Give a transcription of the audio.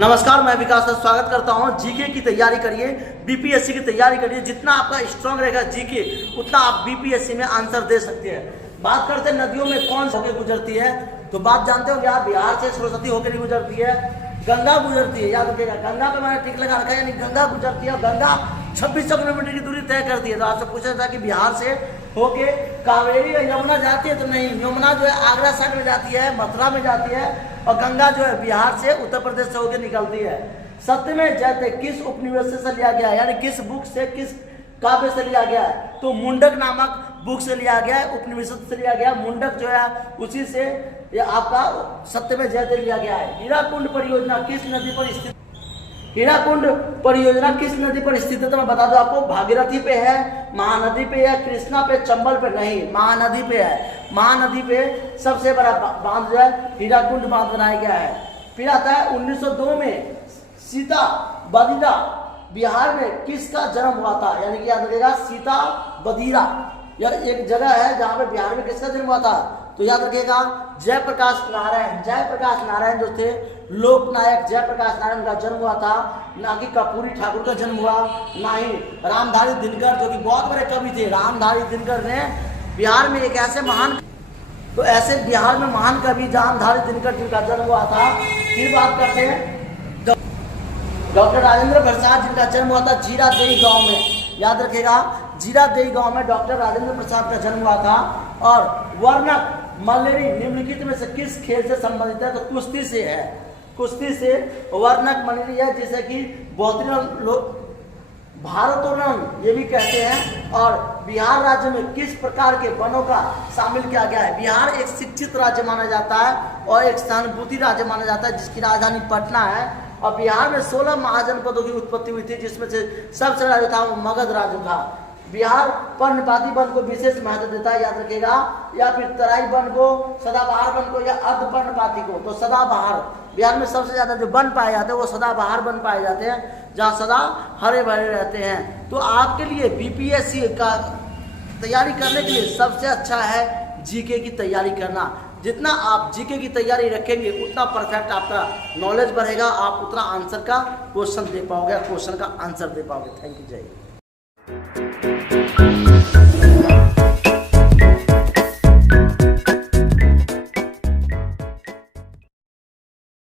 नमस्कार, मैं विकास का स्वागत करता हूं। जीके की तैयारी करिए, बीपीएससी की तैयारी करिए। जितना आपका स्ट्रांग रहेगा जीके, उतना आप बीपीएससी में आंसर दे सकते हैं। बात करते हैं नदियों में कौन होकर गुजरती है, तो बात जानते हो क्या? बिहार से सरस्वती होकर नहीं गुजरती है, गंगा गुजरती है। याद रखिएगा, गंगा पे मैंने टिक लगा रखा है, यानी गंगा गुजरती है। गंगा 2600 किलोमीटर की दूरी तय करती है। तो आपसे पूछा था कि बिहार से होके कावेरी या यमुना जाती है, तो नहीं, यमुना जो है आगरा साइड में जाती है, मथुरा में जाती है, और गंगा जो है बिहार से उत्तर प्रदेश से होकर निकलती है। सत्यमेव जयते किस उपनिवेश से लिया गया है, यानी किस बुक से, किस काव्य से लिया गया है? तो मुंडक नामक बुक से लिया गया है, उपनिवेशित से लिया गया। मुंडक जो है उसी से ये आपका सत्यमेव जयते लिया गया है। हीराकुंड परियोजना किस नदी पर स्थित? हीराकुंड परियोजना किस नदी पर स्थित है? तो मैं बता दूं आपको, भागीरथी पे है, महानदी पे है, कृष्णा पे, चंबल पे नहीं, महानदी पे है। महानदी पे सबसे बड़ा बांध जो है हीराकुंड बांध बनाया गया है। फिर आता है 1902 में सीता बदीरा बिहार में किसका जन्म हुआ था? यानी कि याद रखिएगा, सीता बदीरा यह एक जगह है जहां पे बिहार में किसका जन्म हुआ था? तो याद रखिएगा, जयप्रकाश नारायण। जयप्रकाश नारायण जो थे लोकनायक, जयप्रकाश नारायण का जन्म हुआ था। ना कि कर्पूरी ठाकुर का जन्म हुआ, ना ही रामधारी दिनकर जो कि बहुत बड़े कवि थे। रामधारी दिनकर ने बिहार में एक ऐसे महान, तो ऐसे बिहार में महान कवि रामधारी दिनकर जिनका जन्म हुआ था। फिर बात करते हैं डॉक्टर राजेंद्र प्रसाद जिनका जन्म हुआ था जीरादेई गांव में। याद रखिएगा, जीरादेई गांव में डॉक्टर राजेंद्र प्रसाद का जन्म हुआ था। और वर्णक मल्लेरी निम्नलिखित में से किस खेल से संबंधित है? तो कुश्ती से है। कुश्ती से वर्णक मल्लेरी है, जिसे कि बहुत लोग भारोत्तोलन ये भी कहते हैं। और बिहार राज्य में किस प्रकार के वनों का शामिल किया गया है? बिहार एक शिक्षित राज्य माना जाता है और एक सहानुभूति राज्य माना जाता है, जिसकी राजधानी पटना है। और बिहार में 16 महाजनपदों की उत्पत्ति हुई थी, जिसमें से सबसे राज्य था वो मगध राज्य था। बिहार पर्णपाती वन को विशेष महत्व देता है, याद रखिएगा, या फिर तराई वन को, सदाबहार वन को, या अर्धपर्णपाती को। तो सदाबहार, बिहार में सबसे ज्यादा जो वन पाए जाते हैं वो सदाबहार वन पाए जाते हैं, जहाँ सदा हरे भरे रहते हैं। तो आपके लिए बीपीएससी का तैयारी करने के लिए सबसे अच्छा है जीके की तैयारी करना। जितना आप जीके की तैयारी रखेंगे उतना परफेक्ट आपका नॉलेज बढ़ेगा, आप उतना आंसर का क्वेश्चन दे पाओगे, क्वेश्चन का आंसर दे पाओगे। थैंक यू, जय हिंद।